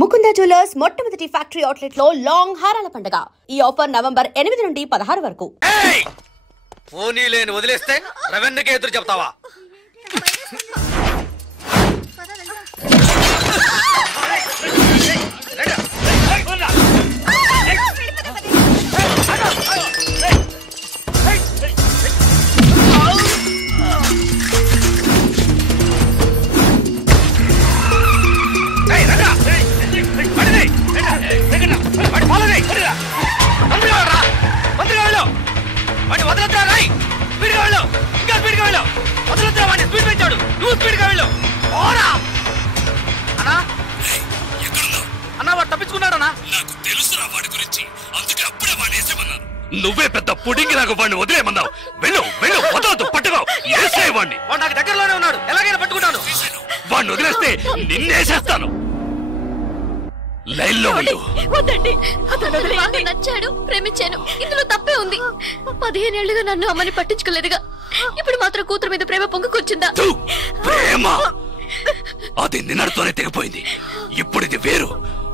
Mukunda jewellers మొట్టమొదటి factory outlet లో long హారాల పండుగ. ఈ ఆఫర్ నవంబర్ 8 నుండి 16 వరకు. పోనీ లేని వదిలేస్తే రెవెన్యూకి ఎదురు చెప్తావా? నువ్వే పెద్ద పుడింగి నాకు వాడిని వదిలేమన్నావు. వెళ్ళు వెళ్ళు, వదలదు, పట్టుకో. వాడిని వాడు నాకు దగ్గరలోనే ఉన్నాడు, ఎలాగైనా పట్టుకుంటాను. వాడిని వదిలేస్తే నిన్నేసేస్తాను. లైన్లో ఉండు. నచ్చాడు, ప్రేమించాను, ఇందులో తప్పే ఉంది. 15 ఏళ్లుగా నన్ను అమ్మని పట్టించుకోలేదుగా, ఇప్పుడు మాత్రం కూతురు మీద ప్రేమ పొంగుకొచ్చిందా? ప్రేమ అది నిన్నటితోనే తెగిపోయింది. ఇప్పుడు ఇది వేరు.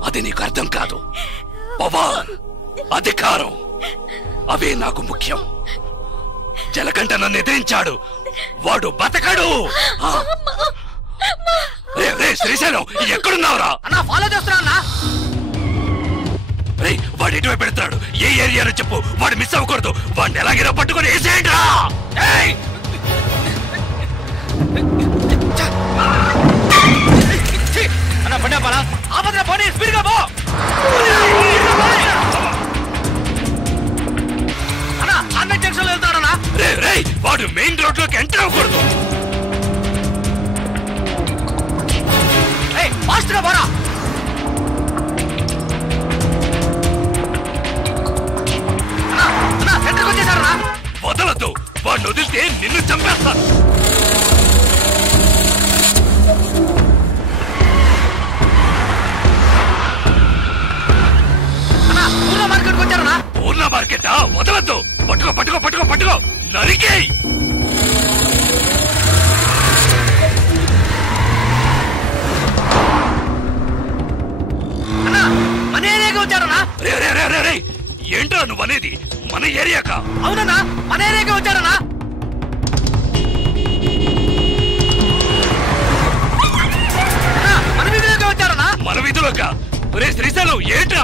అది నీకు అర్థం కాదు. పవర్, అధికారం అవే నాకు ముఖ్యం. జలకంట నన్ను ఎదిరించాడు, వాడు బతకడు. శ్రీశైలం ఎక్కడున్నావురా? అన్నా ఫాలో చేస్తున్నా. వాడు ఎటువైపు పెడతాడు? ఏ ఏరియాలో చెప్పు, వాడు మిస్ అవ్వకూడదు. వాడిని ఎలాగైనా పట్టుకొని వేసేయండి రా. అన్నా పండా పడా ఆపద పోనీ, స్పీడ్ గా పో. అన్నా అన్న జంక్షన్ లో వెళ్తాడన్నా. రే వాడు మెయిన్ రోడ్ లోకి ఎంటర్ అవ్వకూడదు. ఫాస్ట్ గా పోరా. సెంటర్కి వచ్చేసారా? వదలద్దు, వాడిని వదిలితే నిన్ను చంపేస్తాను. పూర్ణ మార్కెట్కి వచ్చారా? పూర్ణ మార్కెటా? వదలద్దు, పట్టుకో పట్టుకో పట్టుకో పట్టుకో, నరికి. మన ఏరియాకి వచ్చారనా? ఏంటో నువ్వు అనేది? మన ఏరియాకా? అవునన్నా, మన ఏరియాకి వచ్చారనా? మన వీధిలోకి వచ్చారనా? మన వీధిలోకా? శ్రీశైలం ఏంట్రా?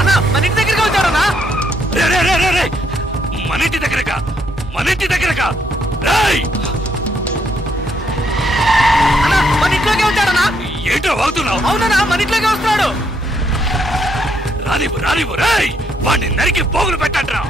అన్నా మన ఇంటి దగ్గరగా వచ్చారనా? మన ఇంటి దగ్గరకా? మన ఇంటి దగ్గరకా? అన్నా మన ఇంట్లోకి వచ్చారనా? ఏంటో అవుతున్నావు? అవునన్నా, మన ఇంట్లోకి వస్తున్నాడు. రానివ్వు రానివ్వు, రాయ్ వాడిని నరికి పోగులు పెట్టండి రా.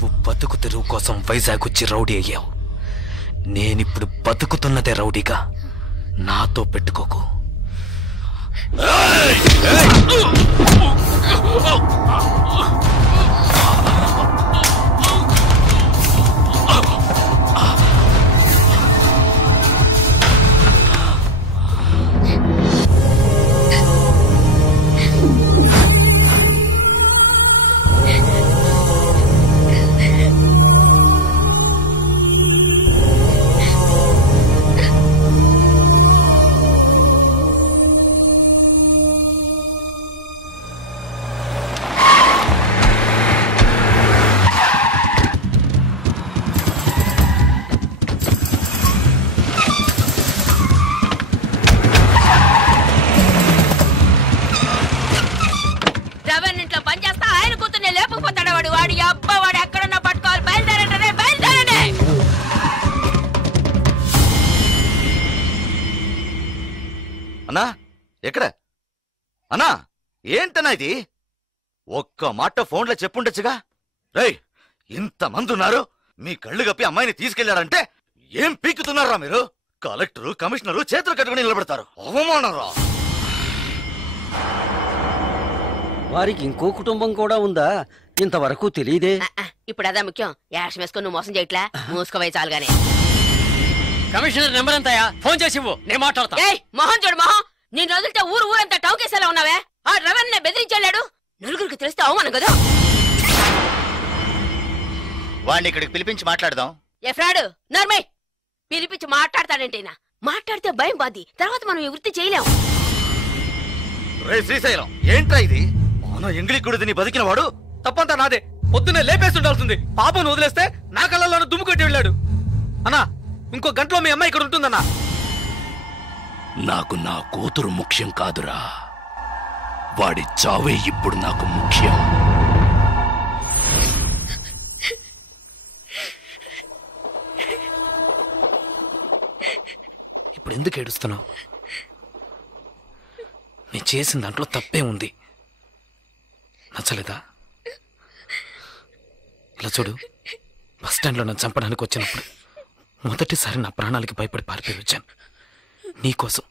నువ్వు బతుకు తెరువు కోసం వైజాగ్ వచ్చి రౌడీ అయ్యావు. నేనిప్పుడు బతుకుతున్నదే రౌడీగా. నాతో పెట్టుకోకు. అన్నా ఎక్కడ అన్నా? ఏంటన్నా ఇది? ఒక్క మాట ఫోన్లో చెప్పుండొచ్చుగా. రేయ్, ఇంతమంది ఉన్నారు, మీ కళ్ళు కప్పి అమ్మాయిని తీసుకెళ్లారంటే ఏం పీకుతున్నారా మీరు? కలెక్టరు కమిషనరు చేతులు కట్టుకుని నిలబడతారు. అవమానరా! వారికి ఇంకో కుటుంబం కూడా ఉందా? ఇంతవరకు తెలియదే. ఇప్పుడు అదా ముఖ్యం. యాష్ వేసుకొని నువ్వు మోసం చేయట్లా, మూసుకోవే చాలుగానే. కమిషనర్ నెంబర్ ఎంతయా? ఫోన్ చేసి ఇవ్వు, నేను మాట్లాడతా. మొహం చూడు మొహం. నేను వదిలితే ఊరంతా టౌకేసేలా ఉన్నావే. ఆ రవణ్ బెదిరించాడు. నలుగురికి తెలిస్తే అవమానం కదా. వాడిని ఇక్కడికి పిలిపించి మాట్లాడదాం. ఏ ఫ్రాడు నర్మై, పిలిపించి మాట్లాడతాడంటేనా? మాట్లాడితే భయం బాది, తర్వాత మనం ఈ వృత్తి చేయలేం. రే శ్రీశైలం, ఏంట్రా ఇది? మన ఎంగిలి కుడిని బతికిన వాడు తప్పంతా నాదే. పొద్దున్నే లేపేసి ఉండాల్సింది. పాపను వదిలేస్తే నా కళ్ళల్లోనూ దుమ్ము కొట్టి వెళ్ళాడు. అన్నా, ఇంకో గంటలో మీ అమ్మాయి ఇక్కడ ఉంటుందన్నా. నాకు నా కూతురు ముఖ్యం కాదురా, వాడి చావే ఇప్పుడు నాకు ముఖ్యం. ఇప్పుడు ఎందుకు ఏడుస్తున్నావు? నేను చేసిన దాంట్లో తప్పే ఉంది. నచ్చలేదా? ఇలా చూడు, బస్టాండ్లో నన్ను చంపడానికి వచ్చినప్పుడు మొదటిసారి నా ప్రాణాలకి భయపడి పారిపోయి వచ్చాను. నీకోసం,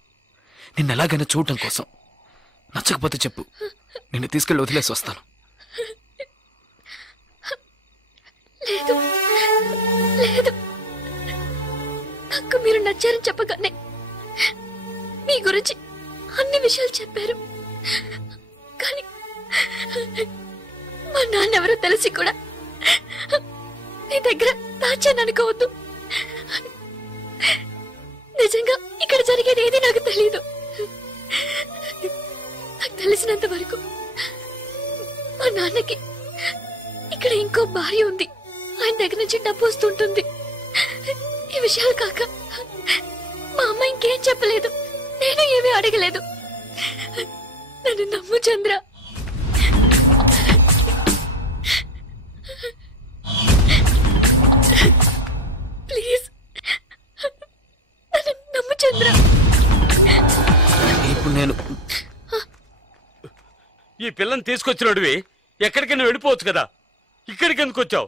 నిన్ను ఎలాగైనా చూడటం కోసం. నచ్చకపోతే చెప్పు, నిన్ను తీసుకెళ్ళి వదిలేసి వస్తాను. లేదు లేదు, నాకు మీరు నచ్చారని చెప్పగానే మీ గురించి అన్ని విషయాలు చెప్పారు. కానీ మా నాన్నెవరో తెలిసి కూడా నీ దగ్గర దాచాను అనుకోవద్దు. నిజంగా ఇక్కడ జరిగేది ఏది నాకు తెలీదు. నాకు తెలిసినంత వరకు మా నాన్నకి ఇక్కడ ఇంకో భార్య ఉంది. ఆయన దగ్గర నుంచి డబ్బు వస్తుంటుంది. ఈ విషయాలు కాక మా అమ్మ ఇంకేం చెప్పలేదు, నేను ఏమీ అడగలేదు. నన్ను నమ్ము చంద్ర. ప్లీజ్ నన్ను నమ్ము చంద్ర. ఇప్పుడు నేను ఈ పిల్లని తీసుకొచ్చినోడివి ఎక్కడికి నువ్వు వెళ్ళిపోవచ్చు కదా, ఇక్కడికి ఎందుకు వచ్చావు?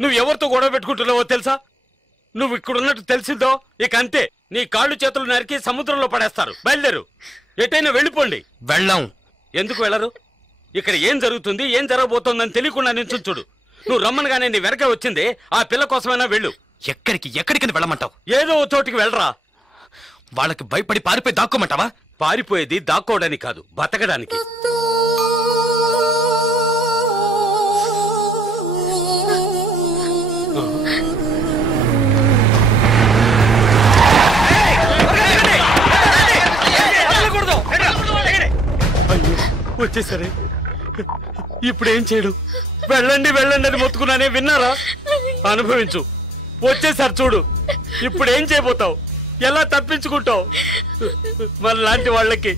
నువ్వు ఎవరితో గొడవ పెట్టుకుంటున్నావో తెలుసా? నువ్వు ఇక్కడున్నట్టు తెలిసిందో ఇక అంతే, నీ కాళ్ళు చేతులు నరికి సముద్రంలో పడేస్తారు. బయలుదేరు, ఎటైనా వెళ్ళిపోండి. వెళ్ళాం. ఎందుకు వెళ్ళరు? ఇక్కడ ఏం జరుగుతుంది, ఏం జరగబోతోందని తెలియకుండా నించుని చూడు. నువ్వు రమ్మనగానే నీ వెనక వచ్చింది ఆ పిల్ల కోసమైనా వెళ్ళు. ఎక్కడికి వెళ్ళమంటావు? ఏదో ఓ చోటికి వెళ్ళరా. వాళ్ళకి భయపడి పారిపోయి దాక్కోమంటావా? పారిపోయేది దాక్కోవడానికి కాదు, బతకడానికి. వచ్చేసరే, ఇప్పుడు ఏం చేయడు? వెళ్ళండి వెళ్ళండి అని మొత్తుకున్నానే, విన్నారా? అనుభవించు. వచ్చేసారి చూడు, ఇప్పుడు ఏం చేయబోతావు? ఎలా తప్పించుకుంటావు? మన లాంటి వాళ్ళకి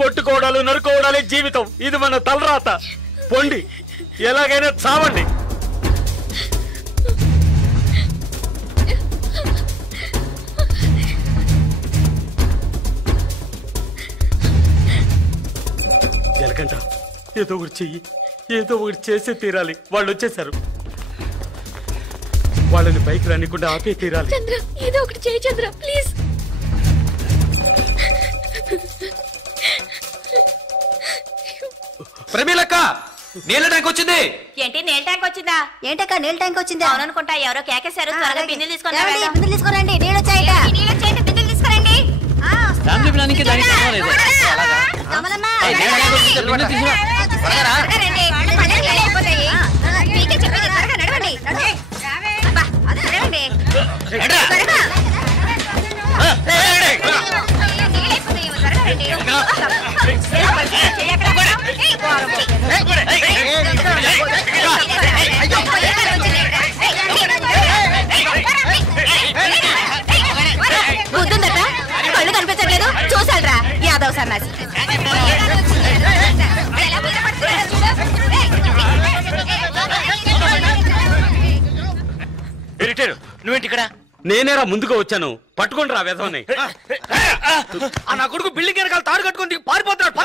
కొట్టుకోవడాలు నరుకోవడాలే జీవితం. ఇది మన తలరాత. పొండి, ఎలాగైనా చావండి. జలకంట, ఏదో ఒకటి చెయ్యి, ఏదో ఒకటి చేసే తీరాలి. వాళ్ళు వచ్చేసారు. వాళ్ళని పైకి రానికుండా ఆపే తీరాలి. చంద్ర ఏదో ఒకటి చేయి చంద్ర ప్లీజ్. ప్రమీలక్క నీళ్ళ ట్యాంక్ వచ్చింది. ఏంటి నీళ్ళ ట్యాంక్ వచ్చిందా? ఏంటక్క నీళ్ళ ట్యాంక్ వచ్చిందా? అవుననుకుంటా. ఎవరో కేకేశారు. త్వరగా బిందెలు తీసుకొని బిందెలు తీసుకురండి. నీళ్ళు వచ్చాయట. నీళ్ళు వచ్చాయంటే బిందెలు తీసుకురండి. ఫ్యామిలీ ప్లానింగ్ బుద్ధుందట కళ్ళు కనిపించట్లేదు. చూసాలరా యాదవ్ సన్నాసి. నువ్వేంటి ఇక్కడ? నేనేరా ముందుగా వచ్చాను. పట్టుకోండి రా వెధవని. నా కొడుకు బిల్డింగ్ వెనకాల తాడు కట్టుకుని పారిపోతున్నాడు.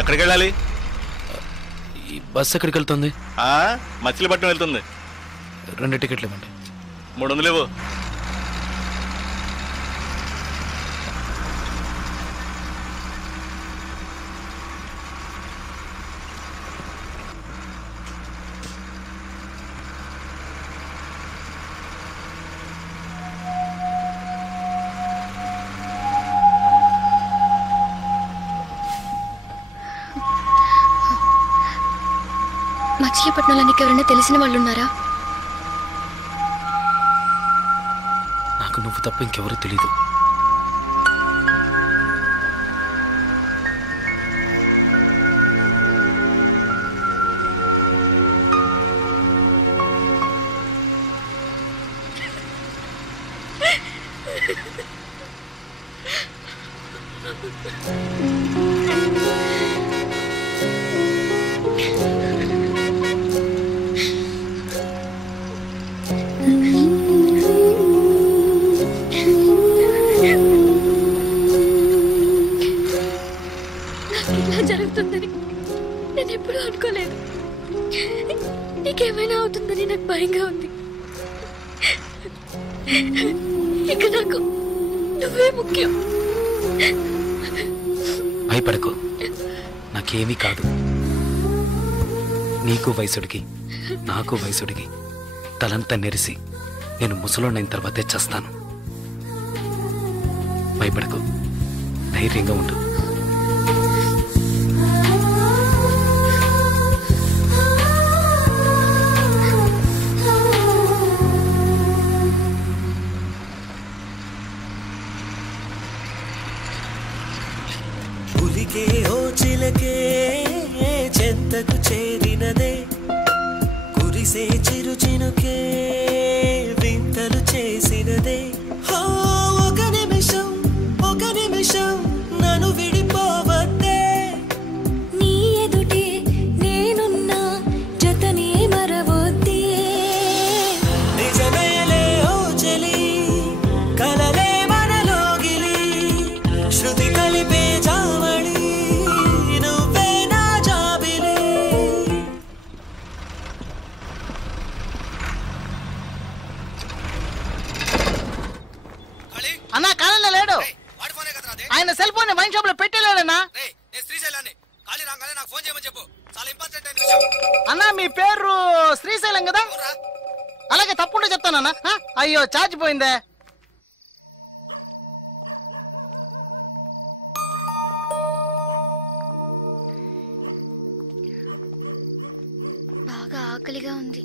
ఎక్కడికి వెళ్ళాలి? ఈ బస్సు ఎక్కడికి వెళ్తుంది? మచిలీపట్నం వెళ్తుంది. 2 టికెట్లు ఇవ్వండి. 300 లేవు. మచిలీపట్నంలో నీకు ఎవరైనా తెలిసిన వాళ్ళు ఉన్నారా? నాకు నువ్వు తప్ప ఇంకెవరూ తెలీదు. జరుగుతుందని నేను ఎప్పుడూ అనుకోలేదు. నీకేమైనా అవుతుందని నాకు భయంగా ఉంది. ఇక నాకు నువ్వే ముఖ్యం. భయపడకు, నాకేమీ కాదు. నీకు వయసుడికి నాకు వయసుడికి తలంతా నెరిసి నేను ముసలోనైన తర్వాతే చేస్తాను. భయపడకు, ధైర్యంగా ఉండు. పులికే ఓ చిలకే చెంతకు చేరినదే, కురిసే చిరు చినుకే వింతలు చేసినదే. ఒక నిమిషం నన్ను విడిపోవద్దే. నీ ఎదుటే నేనున్నా జతనే మరవొద్దే. నిజమేలే ఓ చెలి, కలలే మనలోగిలి, శృతి కలిపే జావళి నువ్వే నా జాబిలి. అన్నా కాలంలో లేడు. ఆయన సెల్ ఫోన్ వైన్ షాప్ లో పెట్టలేడన్నా. అన్నా మీ పేరు శ్రీశైలం కదా? అలాగే తప్పుంటే చెప్తానన్నా. అయ్యో ఛార్జ్ పోయిందే. బాగా ఆకలిగా ఉంది.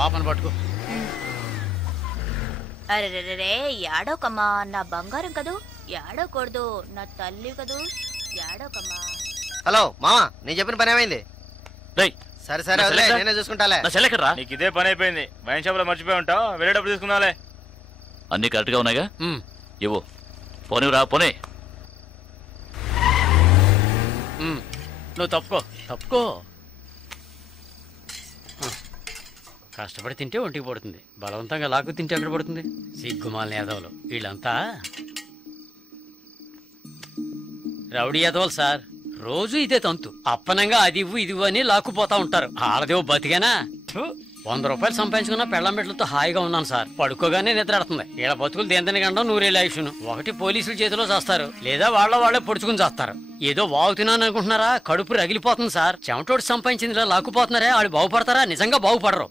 పాపను పట్టుకో. అరే యాడోకమ్మా, నా బంగారం కదూ, యాడోకూడదు, నా తల్లి కదూ, యాడోకమ్మా. హలో మామా, నేను చెప్పిన పని ఏమైంది? సరే సరే వదిలే, నేనే చూసుకుంటాలే. నీకు ఇదే పని అయిపోయింది. వైన్ షాప్ లో మర్చిపోయి ఉంటావు, వెళ్ళేటప్పుడు తీసుకుందాలే. అన్ని కరెక్ట్ గా ఉన్నాయిగా? ఇవ్వు. పోనీ రా, పోనీ. నువ్వు తప్పుకో. కష్టపడి తింటే ఒంటికి పడుతుంది, బలవంతంగా లాక్కు తింటే ఎక్కడ పడుతుంది? సిగ్గుమాల యాదవులు వీళ్ళంతా రౌడీ యాదవులు సార్. రోజు ఇదే తంతు, అప్పనంగా అది ఇవ్వు ఇది అని లాక్కుపోతా ఉంటారు. ఆడదేవో బతికేనా? 100 రూపాయలు సంపాదించుకున్న పెళ్ళం బిడ్డలతో హాయిగా ఉన్నాను సార్. పడుకోగానే నిద్రాడుతుంది. వీళ్ళ బతుకులు దేంతని గండం 100 ఆయుషును. ఒకటి పోలీసుల చేతిలో చేస్తారు, లేదా వాళ్ళే పొడుచుకుని చేస్తారు. ఏదో వాగుతున్నాను అనుకుంటున్నారా? కడుపు రగిలిపోతుంది సార్. చెమటోడు సంపాదించిందిలా లాక్కుపోతున్నారే, వాళ్ళు బాగుపడతారా? నిజంగా బాగుపడరు.